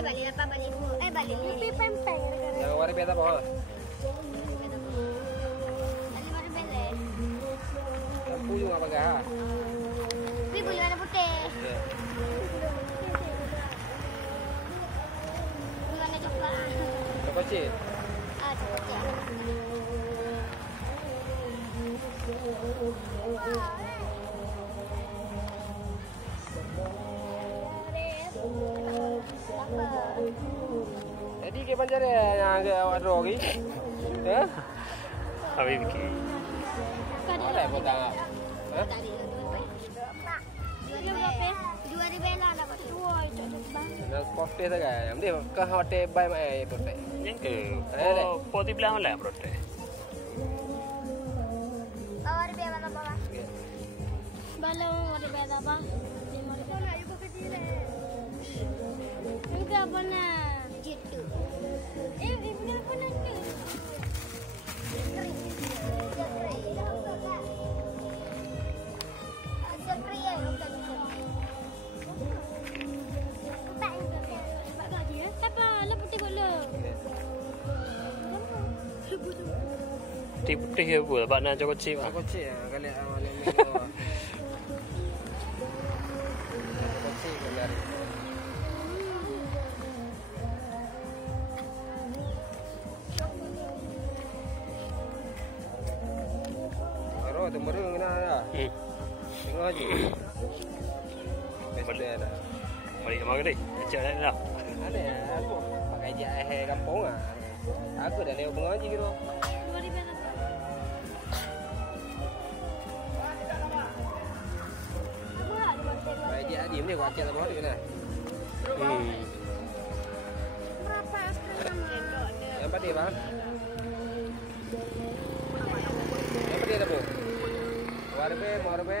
balik 8 balik 2. Balik 5. Tapi pempeng. Yang warna biasa apa? Balik warna belah. Lampu juga apa gak? Tapi boleh warna putih. Warna coklat. Coklat cik? Coklat cik. Jadi ke pancar yang agak awak draw lagi? Ya? Habis bikin. Ada yang potong ah? Dua ribu lah nak dua itu bang. Nak kopi tak kan? Dia ke hotel buy mai protek. Yang ke? Oh, poti belah lah protek. Awak ada berapa bang? Balau ada berapa? Nak ibu kecil ini apa nak? Gitu. Ibu apa nak ni? Kering. Kering ya, bukan. Empat gaji ya? Apa? Lepas tu boleh. Putih ya bu, lepas nak coklat cik. Coklat cik ah, kali awak ni. Coklat cik kali. Tembaru kena dah. Tengok aje. Best dah. Balik ke mana ni? Ajak dah. Ada aku pakai je air kampung ah. Aku dah lewat pengaji gitu. Baik je diam ni aku acak tak boleh kena. Berapa sekarang? Yang padi bang. Yang padi ada bu. Warbe, morbe. Morbe.